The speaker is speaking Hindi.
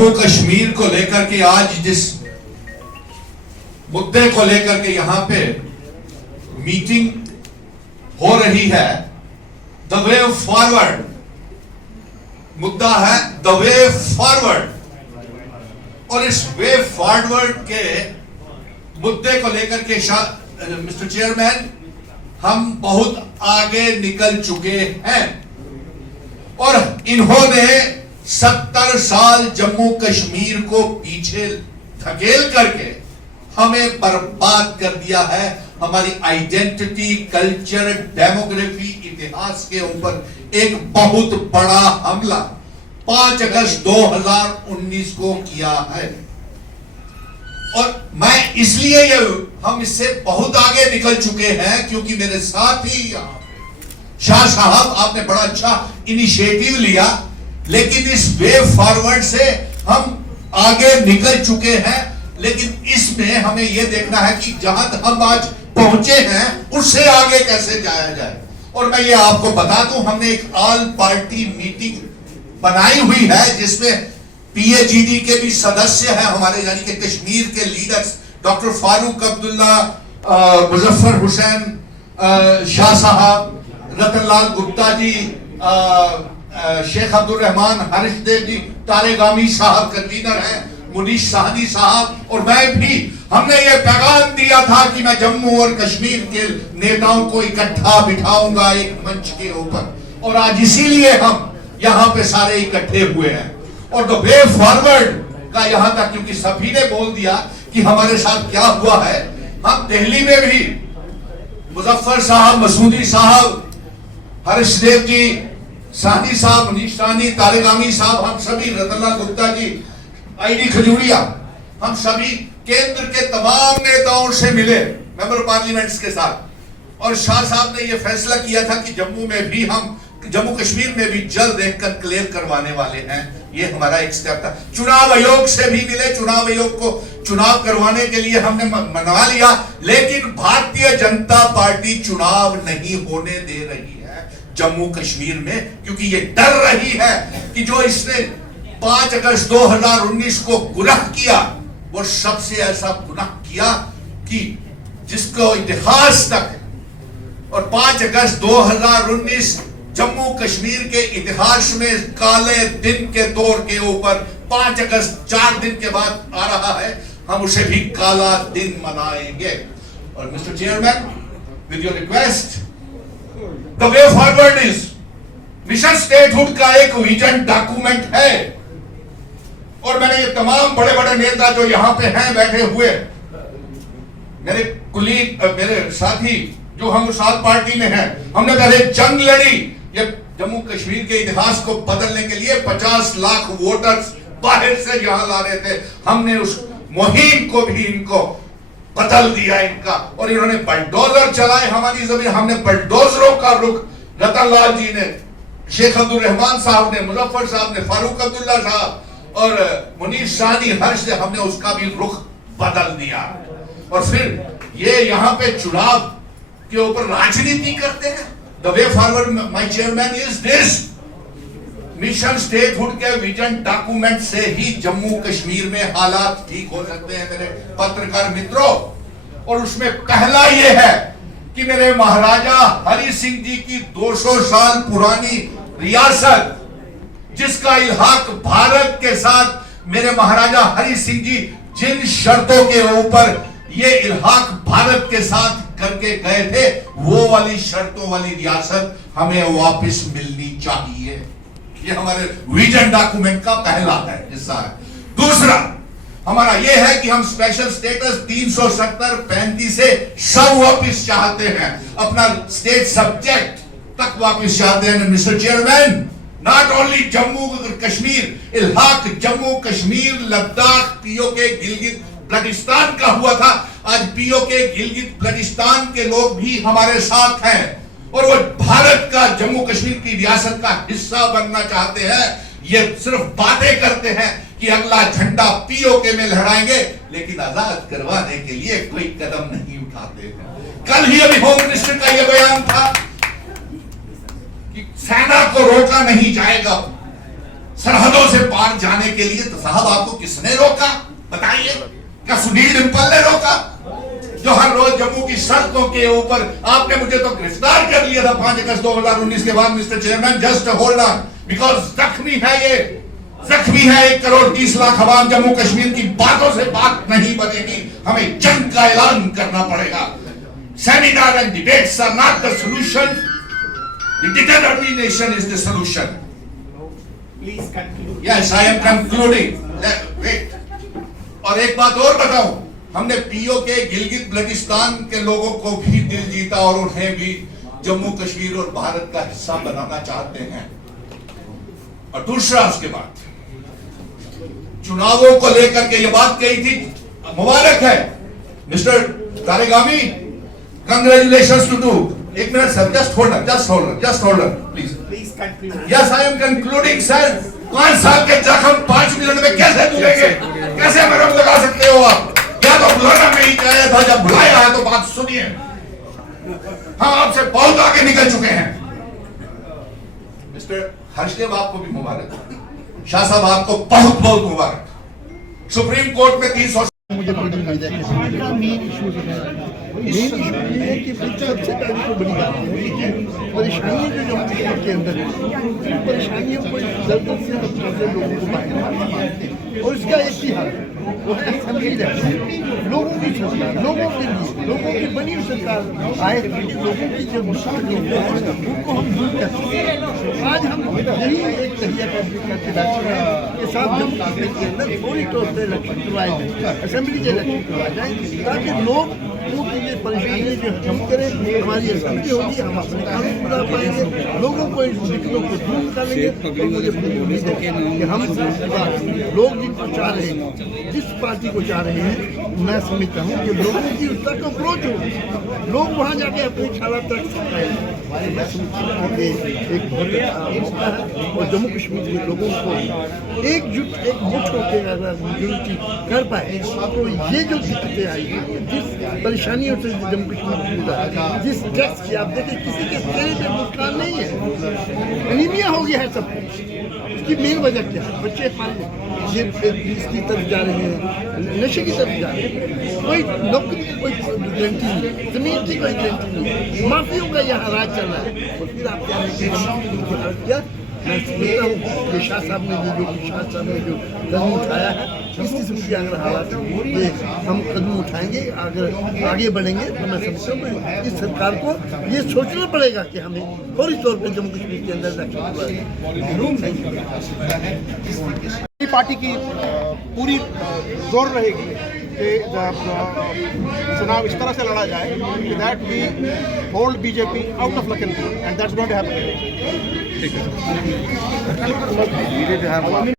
जम्मू कश्मीर को लेकर के आज जिस मुद्दे को लेकर के यहां पे मीटिंग हो रही है, द वे फॉरवर्ड मुद्दा है, द वे फॉरवर्ड। और इस वे फॉरवर्ड के मुद्दे को लेकर के मिस्टर चेयरमैन, हम बहुत आगे निकल चुके हैं और इन्होंने 70 साल जम्मू कश्मीर को पीछे धकेल करके हमें बर्बाद कर दिया है। हमारी आइडेंटिटी, कल्चर, डेमोग्राफी, इतिहास के ऊपर एक बहुत बड़ा हमला 5 अगस्त 2019 को किया है। और मैं इसलिए हम इससे बहुत आगे निकल चुके हैं क्योंकि मेरे साथ ही यहां पे शाह साहब, आपने बड़ा अच्छा इनिशिएटिव लिया, लेकिन इस वे फॉरवर्ड से हम आगे निकल चुके हैं। लेकिन इसमें हमें यह देखना है कि जहां हम आज पहुंचे हैं उससे आगे कैसे जाया जाए। और मैं ये आपको बता दूं, हमने एक ऑल पार्टी मीटिंग बनाई हुई है जिसमें पीएजीडी के भी सदस्य हैं हमारे, यानी कि कश्मीर के लीडर्स डॉक्टर फारूक अब्दुल्ला, मुजफ्फर हुसैन शाह साहब, रतनलाल गुप्ता जी, शेख अब्दुल रहमान हर्षदेव जी, तारेगामी साहब कन्वीनर हैं, मुनीश साहनी साहब और मैं भी। हमने ये पैगाम दिया था कि मैं जम्मू और कश्मीर के नेताओं को इकट्ठा बिठाऊंगा एक मंच के ऊपर, और आज इसीलिए हम यहां पे सारे इकट्ठे हुए हैं। और द वे फॉरवर्ड का यहां तक, क्योंकि सभी ने बोल दिया कि हमारे साथ क्या हुआ है। हम दिल्ली में भी मुजफ्फर साहब, मसूदी साहब, हर्षदेव जी, साहनी साहब, मुनीश साहनी, तारेगामी साहब, हम सभी, रतनलाल गुप्ता जी, आईडी खजूरिया, हम सभी केंद्र के तमाम नेताओं से मिले, मेंबर पार्लियामेंट्स के साथ। और शाह साहब ने यह फैसला किया था कि जम्मू कश्मीर में भी जल्द एक क्लियर करवाने वाले हैं। ये हमारा एक स्टेप था। चुनाव आयोग से भी मिले, चुनाव आयोग को चुनाव करवाने के लिए हमने मना लिया, लेकिन भारतीय जनता पार्टी चुनाव नहीं होने दे रही है जम्मू कश्मीर में, क्योंकि ये डर रही है कि जो इसने 5 अगस्त 2019 को गुनाह किया, वो सबसे ऐसा गुनाह किया कि जिसको इतिहास तक, और 5 अगस्त 2019 जम्मू कश्मीर के इतिहास में काले दिन के तौर के ऊपर 5 अगस्त 4 दिन के बाद आ रहा है। हम उसे भी काला दिन मनाएंगे। और mister chairman, with your request, the way forward is mission statehood का एक विजन डॉक्यूमेंट है। और मैंने ये तमाम बड़े बड़े नेता जो यहां पे हैं बैठे हुए, मेरे कुलीग, मेरे साथी जो हम उस ऑल पार्टी में हैं, हमने पहले जंग लड़ी ये जम्मू कश्मीर के इतिहास को बदलने के लिए। 50 लाख वोटर्स बाहर से यहां ला रहे थे, हमने उस मुहिम को भी इनको बदल दिया इनका। और इन्होंने बलडोजर चलाए हमारी जमीन, हमने बलडोजरों का रुख, रतनलाल जी ने, शेख अब्दुल रहमान साहब ने, मुजफ्फर साहब ने, फारूक अब्दुल्ला साहब और मुनीश साहनी, हर्ष ने, हमने उसका भी रुख बदल दिया। और फिर ये यहां पे चुनाव के ऊपर राजनीति करते हैं। The way forward, my chairman, is this mission statehood के विजन डॉक्यूमेंट से ही जम्मू कश्मीर में हालात ठीक हो सकते हैं मेरे पत्रकार मित्रों। और उसमें पहला ये है कि मेरे महाराजा हरि सिंह जी की 200 साल पुरानी रियासत, जिसका इल्हाक भारत के साथ मेरे महाराजा हरि सिंह जी जिन शर्तों के ऊपर ये इल्हाक भारत के साथ करके गए थे, वो वाली शर्तों वाली रियासत हमें वापस मिलनी चाहिए। ये हमारे विजन डॉक्यूमेंट का पहला है हिस्सा है। दूसरा हमारा ये है कि हम स्पेशल स्टेटस 370 35 से सब वापस चाहते हैं, अपना स्टेट सब्जेक्ट तक वापस चाहते हैं। Mister chairman, not only Jammu Kashmir, इल्हाक जम्मू कश्मीर, लद्दाख, पीओके गिलगित बल्टिस्तान का हुआ था। आज पीओके गिलगित बल्टिस्तान के लोग भी हमारे साथ हैं और वो भारत का, जम्मू कश्मीर की रियासत का हिस्सा बनना चाहते हैं। ये सिर्फ बातें करते हैं कि अगला झंडा पीओके में लहराएंगे, लेकिन आजाद करवाने के लिए कोई कदम नहीं उठाते हैं। कल ही अभी होम मिनिस्टर का यह बयान था कि सेना को रोका नहीं जाएगा, सरहदों से पार जाने के लिए। तो साहब आपको किसने रोका बताइए? क्या सुनील डिम्पल ने रोका जो हर रोज जम्मू की सड़कों के ऊपर? आपने मुझे तो गिरफ्तार कर लिया था 5 अगस्त 2019 के बाद mister chairman. Just hold on, because जख्मी है ये, जख्मी है 1 करोड़ 30 लाख अवाम। जम्मू कश्मीर की बातों से बात नहीं बनेगी, हमें जंग का ऐलान करना पड़ेगा। Seminar and debates are not the solution, the determination is the solution. Please conclude. Yes, I am concluding. Wait. और एक बात और बताऊं, हमने पीओ के गिलगित बल्टिस्तान के लोगों को भी दिल जीता और उन्हें भी जम्मू कश्मीर और भारत का हिस्सा बनाना चाहते हैं। और दूसरा, उसके बाद चुनावों को लेकर के ये बात कही थी, मुबारक है मिस्टर तारेगामी, कंग्रेचुलेशंस टू डू। एक minute sir, just holder please. Please conclude. Yes, I am concluding sir. 5 साल के जख्म 5 मिनट में कैसे धुलेंगे? कैसे मरहम लगा सकते हो आप? या तो बुलाना नहीं चाहिए था, जब बुलाया है तो बात सुनिए। हम आपसे बहुत आगे निकल चुके हैं। मिस्टर हर्षदेव, आपको भी मुबारक। शाह साहब, आपको बहुत बहुत मुबारक। सुप्रीम कोर्ट में 300 मुझे फीलिंग मिल जाए मेन इशू ये है कि सबसे पहले तो बड़ी बात है कि परेशानियाँ जो जम्मू कश्मीर के अंदर है, परेशानियों को जल्द से अपने लोगों को बाहर, और इसका एक ही हल वो है असेंबली इलेक्शन। लोगों की सरकार, लोगों के लिए, लोगों की बनी सरकार आए, लोगों की जो मुश्किलें हैं उनको हम दूर कर सकते हैं। आज हम यही एक तहिया करके बैठे हैं कि साथ जम्मू कश्मीर के अंदर पूरी तौर से इलेक्शन करवाए जाए, असेंबली के इलेक्शन करवाए जाए, ताकि लोग की ये परेशानियाँ जो हम करें, हमारी असेंबली होगी, हम अपने कानून बना पाएंगे, लोगों को इन दिक्कतों को दूर निकालेंगे। और मुझे पूरी उम्मीद है कि हम लोग जिनको चाह रहे हैं, जिस पार्टी को चाह रहे हैं, मैं समझता हूँ कि लोगों की उस तक अप्रोच हो, लोग वहाँ जाके अपनी ख्याल रख सकते हैं। मैं समझता हूँ कि एक बहुत अच्छा मौका है, और जम्मू कश्मीर के लोगों को एकजुट, एक मुठ होकर अगर यूनिटी कर पाए तो ये जो दिक्कतें आई हैं, जिस परेशानियों से जम्मू कश्मीर गुजरा, जिस टैक्स की आप देखिए किसी के चेहरे पे मुस्कान नहीं है, एनीमिया हो गया है सब कुछ। इसकी मेन वजह क्या है? बच्चे ये इसकी तरफ जा रहे हैं, नशे की तरफ जा रहे हैं, कोई नौकरी की कोई गारंटी नहीं, जमीन की कोई गारंटी नहीं, माफियों का यहाँ राज चल रहा है। और फिर आप क्या क्या मैं समझता हूँ कि शाह साहब ने जो कदम उठाया है, इस किस्म की अगर हालात ये हम कदम उठाएंगे, अगर आगे बढ़ेंगे, तो मैं समझता हूँ इस सरकार को ये सोचना पड़ेगा कि हमें फौरी तौर पर जम्मू कश्मीर के अंदर पार्टी की पूरी जोर रहेगी कि चुनाव इस तरह से लड़ा जाए कि that we hold BJP out of Lakhanpur, and that's going to happen.